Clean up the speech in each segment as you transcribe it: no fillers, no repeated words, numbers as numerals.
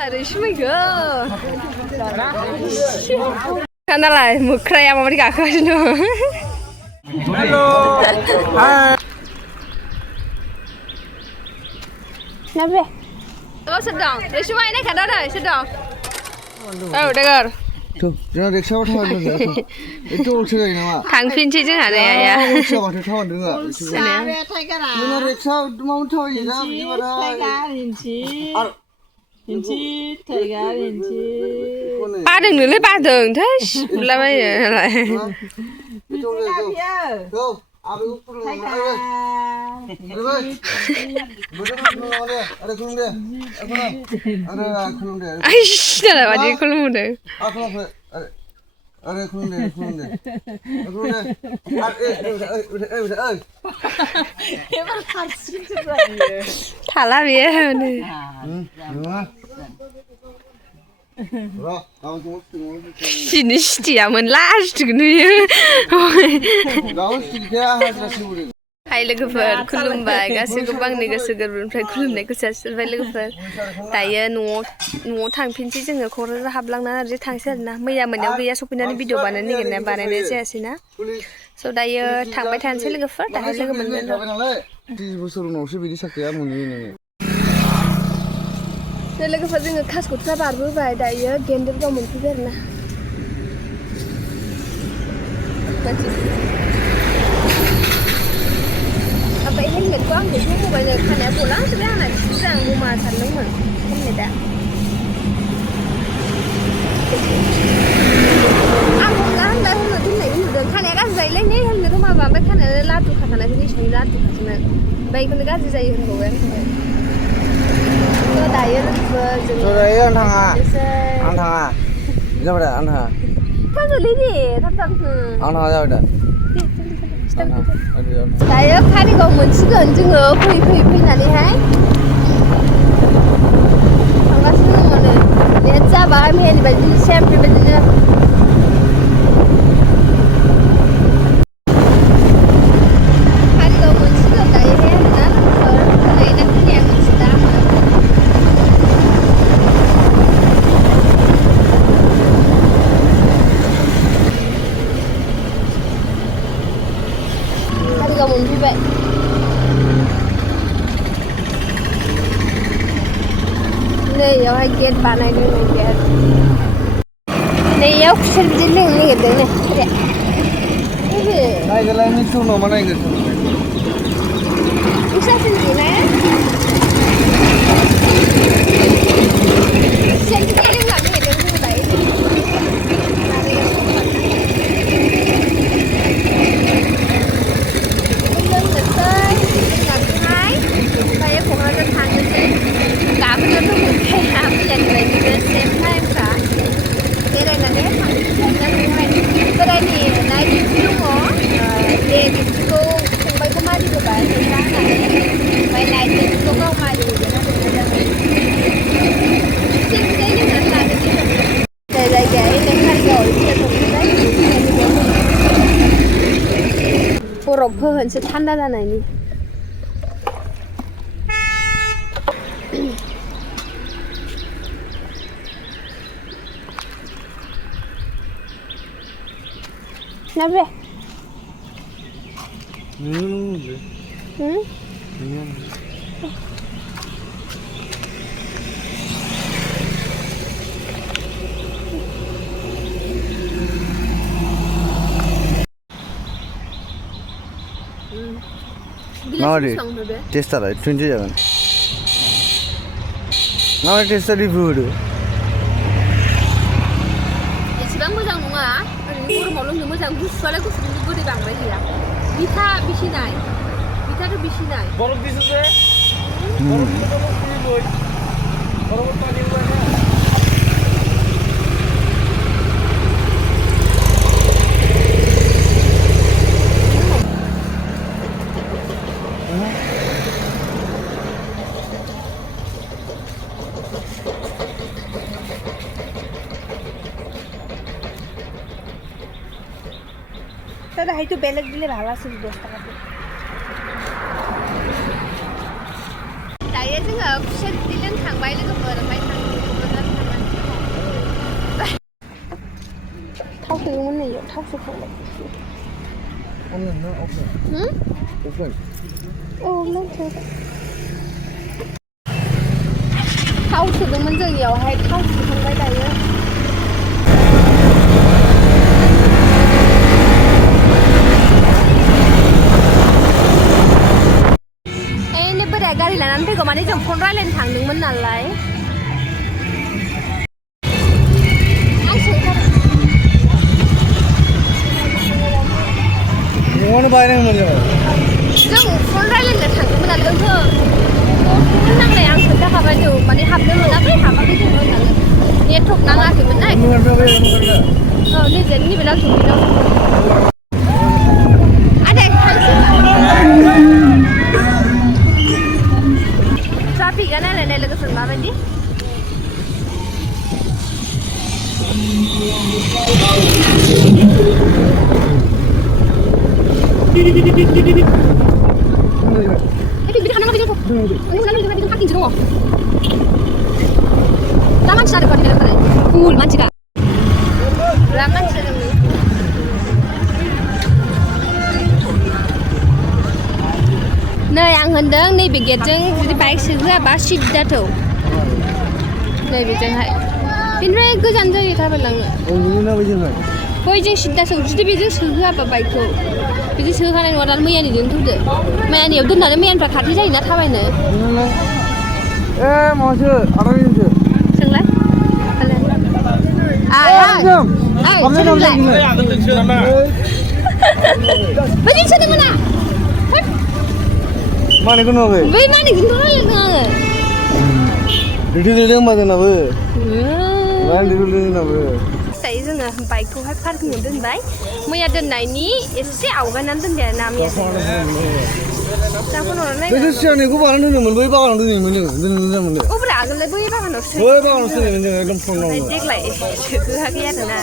Malah resimaiko. Kanalai mwnkwo माबादि गाखोगासिनो दं. Hello. Hi. Nabe. Oh, sedang. Resima ini kan ada, sedang. Oh, dengar. Tuh, jangan reksa bertahan dulu. Itu urusan nama. Tangfinci je ada ya. Reksa bertahan dulu. Mana reksa mau tahu ni dah? Padang dulu padang, terus lama ya lah. Tuh, abi ukur dulu. Ada kulum deh. Ada kulum deh. Aish, dah wajib kulum deh. Ada kulum deh. Kulum deh. Thalah biar ni. Sini setiap menlas tu ni. Hai Lwgwpwr Kulumbai, gaswikwobw gwrbwniprai kulumnaikwo जासिबाय लोगोफोर. दायो न'आव थांफिनसै जोङो क'क्राझार हाबलांना ओरैजे थांसै आरोना. मैया मोनायाव गैया सफैनानै भिडिअ बानायनो नागिरनाया बानायनाय जायासैना. स' दायो थांबाय थानोसै लोगोफोर, दाहाय लोगो मोनगोन र'. 30 बोसोर उनावसो बिदि साख्रिया मोनहैयो नोङो. लोगोफोर जोङो कासकट्रा बारबोबाय, दायो गेन्देरगाव मोनफैबाय आरोना. Apa helmet ko ang gusto mo ba na kanya po lang sabi ang nagsisang bumasan naman helmet ah. Ako lang dahil na din na yun doon kanya kasi sa ilan niya helmet umababa kanya lato ka kana din siya lato ka sana baik ko kasi sa iyo ko wer. So tayo ang thanga. Jawab dah ang thanga. Kan lidi tatap. Ang thanga jawab dah. दायो कारिगाव मोनसिगोन जोङो फैनानैहाय थांगासिनो दङ नै net जाबाय मेहेरनि बायदिनो same बेबायदिनो कारिगाव मोनसिगोन दायोहाय आरोना खोनायोना खोनाया मिथिला मोनफैबाय नै बेयावहाय गेट बानायदों नै गेट नै बेयाव खुसेर बिदै लोंनो नागिरदों नै नायगोरलाय मिथिगौ नामा नायगोर नोंस्रा फैगोन ना खुसेर बिदै लोंलांनो नागिरदों जोङो दायो बरफ होहोनसै थान्दा जानायनि Nabe? Nari, taste lah, 20 jalan. Nari taste review dulu. Sebab moजां नङा, ओरैनो गरमाव लोंनो मोजां, गुसुआलाय गुसु खिन्थु गोदै बांद्राय गैया. बिथा बिसिनाय, बिथाथ' बिसिनाय. बरफ दिसुसे? बरफ पानी हुआ है. Tada itu belek dile bhala sih 10 taka. Dayo जोङो खुसेर बिदै लोंखांबाय लोगोफोर ओमफ्राय थाव सोखांबाय अनलाइन अफलाइन औ लोंथो थाव सोदोंमोन जों इयावहाय थाव सोखांबाय दायो बोराया गारि लानानै फैगौ माने जों फन रायलायनो थांदोंमोन नालाय न'आवनो बायनांगौमोन जों फन रायलायनो थांदोंमोन आरो जोंखौ नांलाय आं खोन्थाखाबाय जों माने हाबनो मोनाखै हाबाखै जों होननानै नेटवर्क नाङाखैमोन ना औ नैबे लाल सफैदों आदै ट्राफिकआ नायलाय लोगोफोर माबायदि बिदि खालामनांगौ बिदिखौ बिदिखौ पार्किंसो दङ दा मानसि जादों पार्किं खालामनाय फुल मानसिखा बिराद मानसि जादों नै आं होनदों नैबे गेटजों जुदि बाइक सोहोआबा सिद्दाथौ नैबेजोंहाय बेनिफ्राय गोजान जायो थाबायलांनो बैजों सिद्दाथौ जुदि बेजों सोहोआबा बाइकखौ बिदि सोहोखानाय नङा दाल मैयानिजों थौदो मैयानियाव दोननानै मैयानिफ्राय खाथि जायोना थाबायनो माबासो आदानिसो सोंलाय बैजों सोदोंमोन आं मानिखौ नुवाखै बै मानिखौथ' रायलायदों आङो रेडि होमबा जोंनाबो जोंनाबो दायो जोङो बाइकखौहाय पार्किंआव दोनबाय मैया दोननायनि एसे आवगायनानै दोनबाय आरो ना मैया सिगांनिखौ बागान दोनोमोन बै बागानाव दोनोमोन जोङो दोननो मोजां मोनो अब्रा आगोललाय बै बागानावसो बै बागानावसो दोनोमोन जोङो एकदम फुङाव देग्लाय सोहोआखै आरोना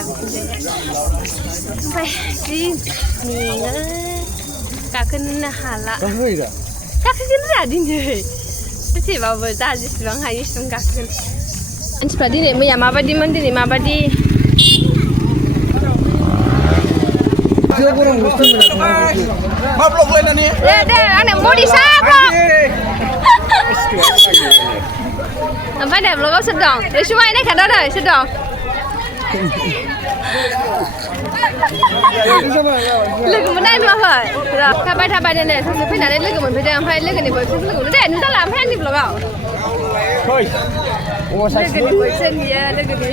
ओमफ्राय जि मेङो गाखोनो हाला गाखोगोन रा दिनै बेसेबाबो जा जेसेबां हायो एसेबां गाखोगोन मानसिफ्रा दिनै मैया माबायदिमोन दिनै माबायदि मा ब्लग लायनानै दे आंनो बडि साब्र ओमफ्राय दे ब्लगाव सोर दं रैसुमाय नायखादों नै सोर दं लोगो मोननाय नुवाखै थाबाय थाबाय नै सासे फैनानै लोगो मोनफैदों ओमफ्राय लोगोनि बयफ्रेन्ड लोगो मोनदों दे नुजाला ओमफ्राय आंनि ब्लगाव लोगोनि बयफ्रेन्ड बियो लोगोनि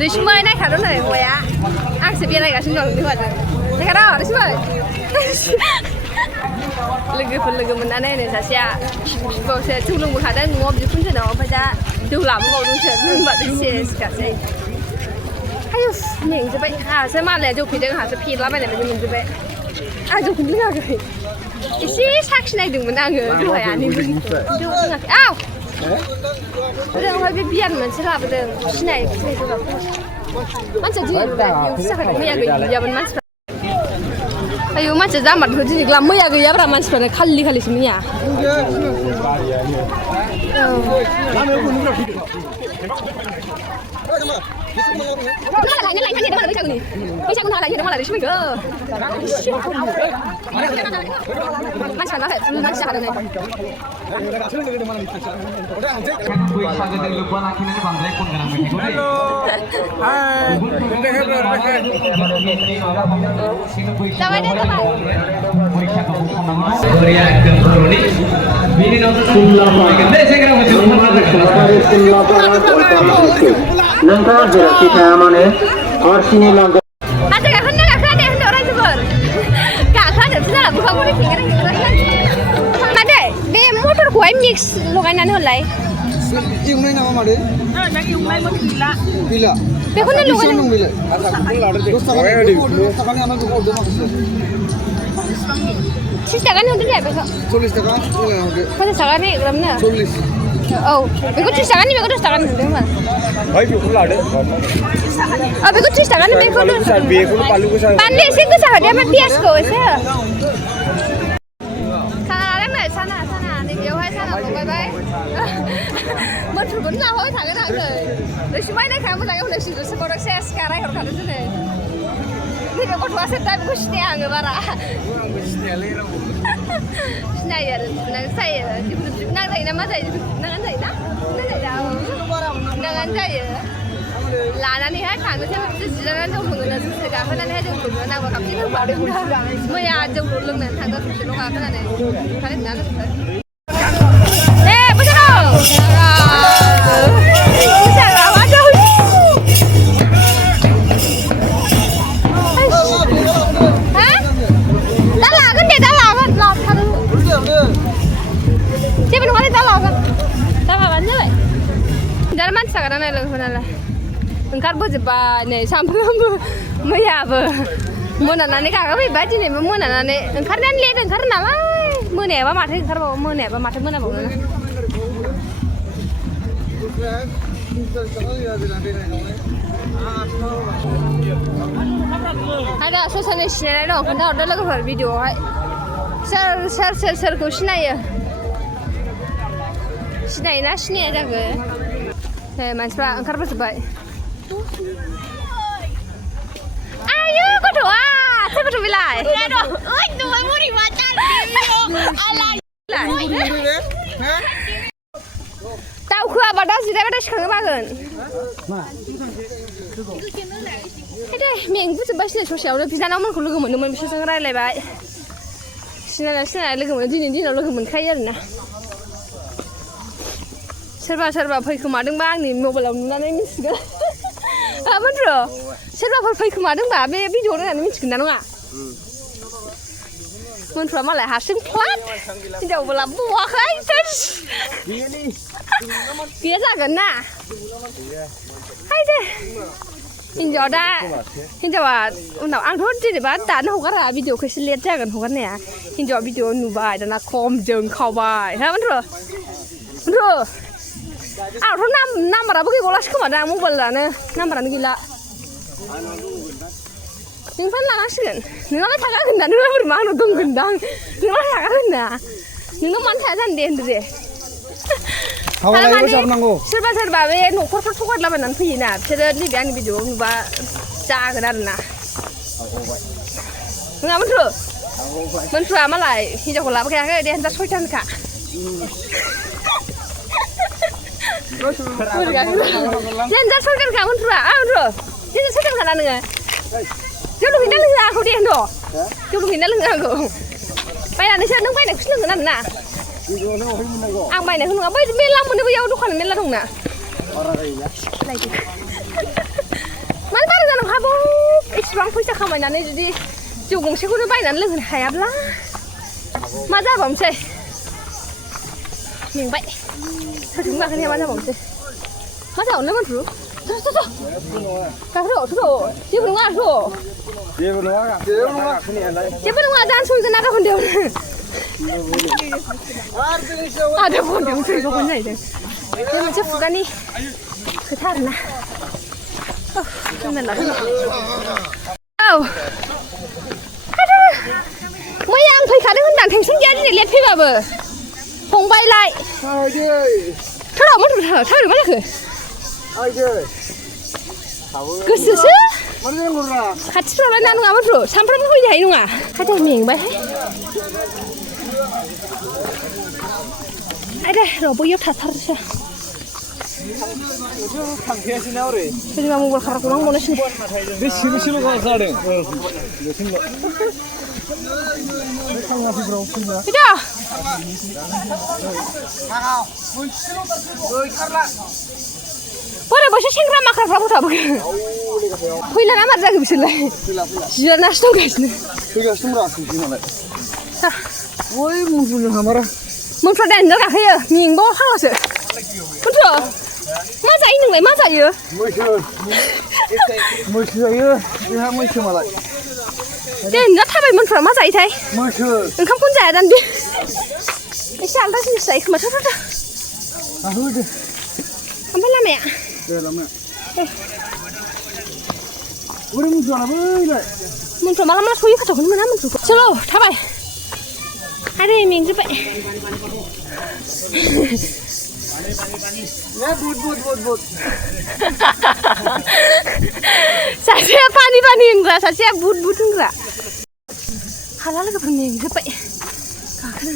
रैसुमाय नायखादों नै हौवाया आंसो बेरायगासिनो दं हौवाजों नायखादों रैसुमाय लोगोफोर लोगो मोननानै नै सासेया बावसो जौ लोंबोखादों न'आव बिखुनजोनाव ओमफ्राय दा जौ लाबोबावदोंसो लोंबाथाय सेसखासै आयुस मेंजोब्बाय आंहासो मालाया जौ फैदों आंहासो फेलाबायनाय बायदि मोनजोब्बाय आं जौखौनो लोङाखै एसे साखिनायदोंमोन आङो दहाय आनैजों जौ लोङाखै औ ओमफ्राय बे बियार मोनसे लाबोदों फिनाय जौगाखौ मानसिया दिनै बेयावसो जाखादों मैया गैयामोन मानसिफ्रा आयौ मानसिया जामारखौ दिनै ग्लाम मैया गैयाब्रा मानसिफ्रानो खालि खालिसो मैया नोंथाङा जेरावखि थाया मानो हरसिनि लांगोन हाजो गाखोनो गाखोआ दे होनदों रायजोफोर गाखोजोबसै जाला बुखांखौनो मादै बे मटरखौहाय मिक्स लगायनानै हरलाय एवनाय नामा मादै गैला बेखौनो लगायनांगौ 30 थाखानि हरदो दे बेखौ 40 थाखा 50 थाखानि ग्रामनो 40 औ बेखौ 30 थाखानि बेखौ 10 थाखानि हरदो होमबा भाई बेखौ लादो बेखौ 30 थाखानि बेखौ बानलु एसे गोसा होदो ओमफ्राय पियासखौ एसे साना नैबेयावहाय साना लगायबाय मोनफोरखौनो जाहोबाय थागोन आङो रैसुमाय नायखाया मोजाङै हनै सिंग्रो सोबावदों सेस गाराय हरखादों दिनै फैदों गथ'आ सोर दा बेखौ सिनाया आङो बारा आंबो सिनायालै रावबो सिनायो आरो बुनांगौ जायो जिखुनु बुनांगौ जायो ना मा जायो बुनांगौ जायो ना बुनांगौ जायो लानानैहाय थांनोसै जिरायनानै जौ लोङो जुइसो गाखोनानैहाय जौ लोङो नांगौ खाबसे लोंबादों मैया जौ लोंनानै थांदों ससेल' गाखोनानै ओंखारना लोंबाय दे जेबो नङा दा लागोन दा माबानो जाबाय दा मानसि जाग्रा नायलांखौ नालाय ओंखारबोजोब्बाय नै सामफ्रामबो मैयाबो मोनानानै गाखोफैबाय दिनैबो मोनानानै ओंखारनायानो लेट ओंखारो नालाय मोनायाबा माथो ओंखारबावो मोनायाबा माथो मोनाबावो आदा ससेनि सिनायनाय दं खोन्थाहरदो लोगोफोर भिडिअआवहाय सोरखौ सिनायो सिनायोना सिनाया जागो मानसिफ्रा ओंखारबोजोब्बाय आयु गथ'आ सोर गथ' बेलाय दावखोआबा दा जिरायबाथाय सिखांनो बागोन दे मेंबोजोब्बायसो ससेयावनो बिनानावमोनखौ लोगो मोनदोंमोन बिसोरजों रायज्लायबाय सिनायनाय लोगो मोनो दिनैनि दिनाव लोगो मोनखायो आरोना सोरबा फैखोमादोंबा आंनि मबाइलाव नुनानै मिथिगोन आमोनथ' सोरबाफोर फैखोमादोंबा बे भिडिअ नायनानै मिथिगोन ना नङा मोनफ्रा मालाय हारसिं फ्लाट हिनजावबो लाबोबावाखै बेयो जागोन ना हायदे हिनजावा उनाव आंथ' जेनेबा दानो हगारा भिडिअखौ एसे लेट जागोन हगारनाया हिनजावा भिडिअ नुबाय दाना खम जोंखावबाय आंथ' नाम्बाराबो गैबावलासो खोमादां मबाइलानो नाम्बारानो गैला नोंनिफ्रायनो लानांसिगोन नोंनालाय थाखागोन ना नोंना बोरै मा आंनाव दंगोनदां नोंनालाय थाखागोन ना नोंनाव मानो थाया जानो दे होनदो दे सोरबा बे न'खरफोर थगायलाबायनानै फैयोना बिसोरो नैबे आंनि भिडिअआव नुबा जागोन आरोना नङामोनथ' मालाय हिनजावखौ लाबोखायाखै दे दा 6थानोखा जेनजार 6थानखा मोनफ्रा जेनजार 6थानखा ना नोङो जौ लुहैना लोङो आंखौ दे होनद' जौ लुहैना लोङो आंखौ बायनानैसो नों बायनायखौसो लोंगोन आरोना आं बायनायखौ नङा बै मेरला मोनो बैयाव दखान मेरला दंना मानो बारा जानो हागौ इसिबां फैसा खामायनानै जुदि जौ गंसेखौनो बायनानै लोंनो हायाब्ला मा जाबावनोसै मेंबाय सोरजों गाखोनाया मा जाबावनोसै मा जाबावनो मोनफ्रु गाखोर' जेबो नङा जेबो नङा जानो सहैगोन ना गाखोनदेयावनो आदा बन्देयावनो सहैगौमोन जाहैदों बे मोनसे खुगानि खोथा आरोना मैया आं फैखादों होनदां टेनसन गैया दिनै लेट फैबाबो फंबायलाय थाबाय मा जाखो गोसोसो खाथिफ्रावलाय ना नङामोनथ' सानफ्रामबो फैनो हायो नङा खाथाय मेंबायहाय आयदा र' बैयाव थाथारसै सोरबा मबाइल खाराखौ नांबावनोसै बे सिबोल' जादों बोरै बोसोर सेंग्रा माखाफ्रा गथ'आबो फैला ना मार जाखो बिसोरलाय जिरायनासो दंगासिनो मोनफ्रा दाइनजार गाखोयो मेंबाव फाग्लासो मा जायो नोंलाय मा जायो मैसो जायो बेहा मैसो मालाय दाइनजार थाबाय मोनफ्रा मा जायोथाय ओंखामखौनो जाया दान बे एसे आलदा जिनिस जायो खोमा ओमफ्राय लामाया मोनफ्रा माला माला सहैयो खाथावखौनो मोना मोनफ्रखौ चल' थाबाय आरे मेंजोब्बाय बुट सासेया पानी होनग्रा सासेया बुट होनग्रा हाला लोगोफोर मेंजोब्बाय गाखोनो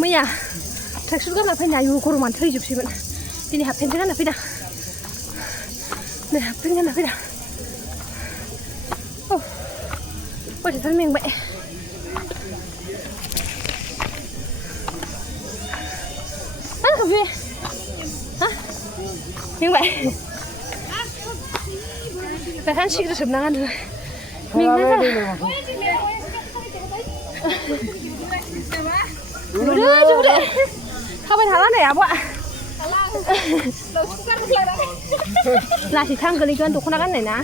मैया ट्रेक्टर गानना फैना आयु गरमानो थैजोबसैमोन दिनै हाफ पेन्ट गानना फैदां नै हाफ पेन्ट गानना फैदां अयथासार मेंबाय मा जाखो बे हा मेंबाय दाखान सिग्रेट सोबनाङा नोङो मेंना जुदे थाबायनो हाला नै आब'आ लासै थां गोलैगोन दख'ना गाननाय ना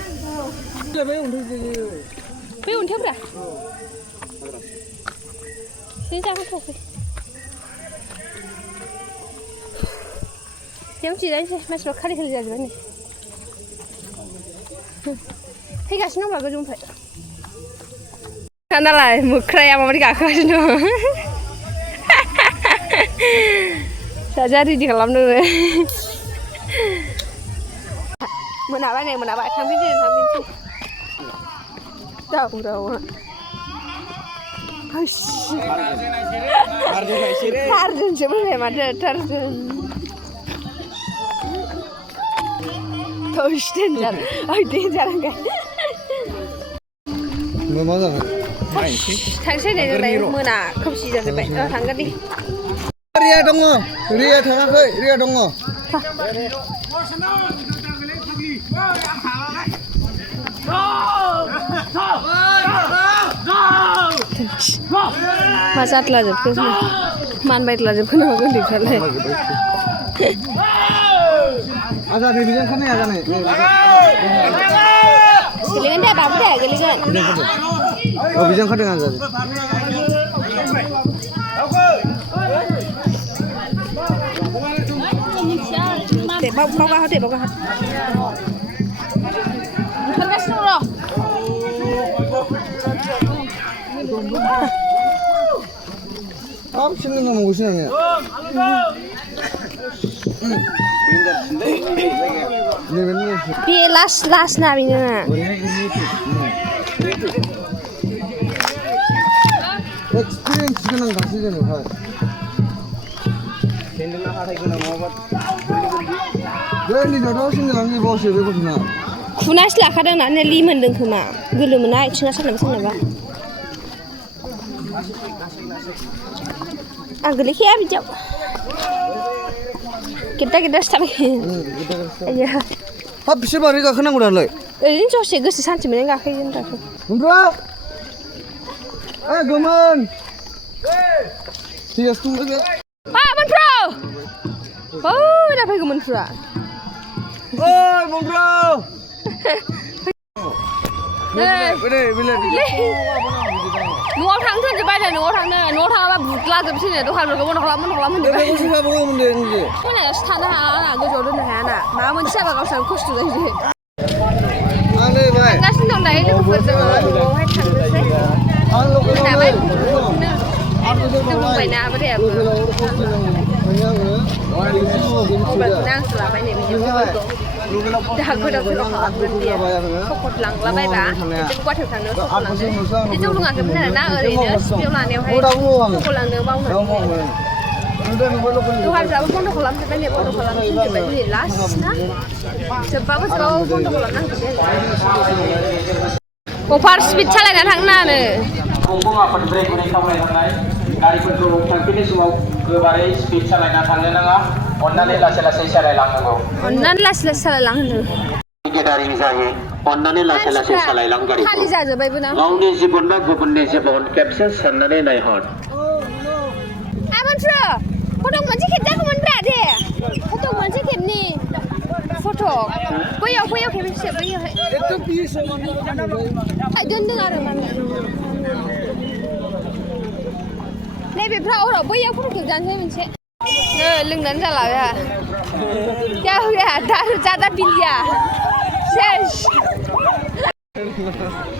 बै अन्थाइब्रा सिनि जागोनथ'खै बेयाव जिरायनोसै मानसिफ्रा खालि जाजोब्बाय नै फैगासिनो दंब्रा गोजौनिफ्राय नालाय मोख्राया माबायदि गाखोगासिनो दं फिसाजोआ रेडि खालामदों मोनाबाय नै मोनाबाय थांफिनसै टारजोनसो फैबाय माथो टारजोन डेन्जार होनगाय मा जागोन थांसै नै जोंलाय मोना खोमसि जाजोब्बाय थांगोन दे रिया दङ रिया थाङाखै रिया दङ मा जाद्लाजोबखो मानबायद्लाजोबखो नामा गोन्दैफ्रालाय आजा बेजों खानाय आजानाय गोलैगोन दे बाबु दे गोलैगोन बेजों खादों आजा दे बावगाहो दे बावगाहो ओंखारगासिनो दं र' सिनो नांगौसो आंनिया बे लास्ट ना बेनो एक्सपिरियेन्स गोनां गासै जेनेबा खुनासो लाखादों ना ली मोन्दों खोमा गोलोमोना आथिङा सोरनाबा आं गोलैखाया बिदियाव गेद्दा सिथाबखायो हाब बिसोर मारै गाखोनांगौ दालाय ओरैनो ससे गोसो सान्थि मोननानै गाखोयो दाखौ गोमोन थिगासो दंलै बे मोनफ्रौ दा फैगौ मोनफ्रुआ ओइ मोनफ्रौ न'आव थांनो थोनजोब्बाय न'आव थाङाबा बुद्लाजोबसैनो दखानफोरखौ बन्द' खालाम मोनायावसो थानो हाया गोजौआव दोननो हायाना माबा मोनसे जाबा गावसोर खस्थ' जायो थांगासिनो दं दायो लोगोफोर जोङो न'आवहाय थांनोसै मोनाबाय बुंबायना बोरायाबो मबाइलखौनो आंसो लाबाय नै बिदिनो जोंहा गोदाव सोराव खालामगोन बियो सकट लांलाबायबा बिदिनो गुवाहाटियाव थांनो सकट लांनो बिदि जौ लोङाखैमोन आरोना ओरैनो सिपियाव लानायावहाय सकट लांनो बावनानै दखानफ्राबो बन्द' खालामजोब्बाय नै बन्द' खालामजोब्बाय दिनै लास्ट ना जोब्बाबो बन्द' खालामनांजोब्बाय अफार स्पिड सालायना थांनो नाङानो आफाद ब्रेक होनाय खावलायहरनाय गारिफोरखौ थांफिननाय समाव गोबारै स्पिड सालायना थांनो नाङा अन्नानै लासै सालायलांनांगौ अन्नानै लासै सालायलांनो गेदारिनि जायो अन्नानै लासै सालायलां गारिखौ खालि जाजोब्बायबो ना गावनि जिबन बा गुबुननि जिबन खेबसे साननानै नायहर आमोनफ्रो फट' मोनसे खेबजागौमोनब्रा दे फट' मोनसे खेबनि फट' बैयाव खेबनोसै बैयावहाय दोनदों आरो माने नैबेफ्राव बैयाव फट' खेबजानोसै मोनसे लोंनानै जाला जादा बिलिया सेस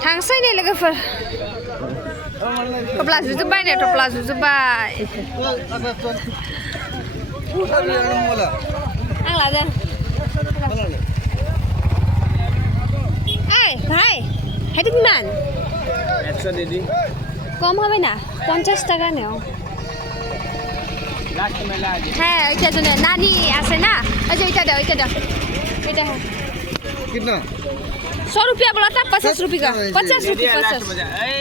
थांसै नै लोगोफोर थप्ला जुजोब्बाय नो थप्ला जुजोब्बाय आं लादों ओइ भाई हाइदो किमान 100 दे दी কম হবে না 50 টাকা নেও হ্যাঁ ওইটার জন্য নানি আছে না ওই যে ওইটা দাও এটা হ্যাঁ कितना 100 रुपया बोला था 50 रुपया का 50 रुपया 50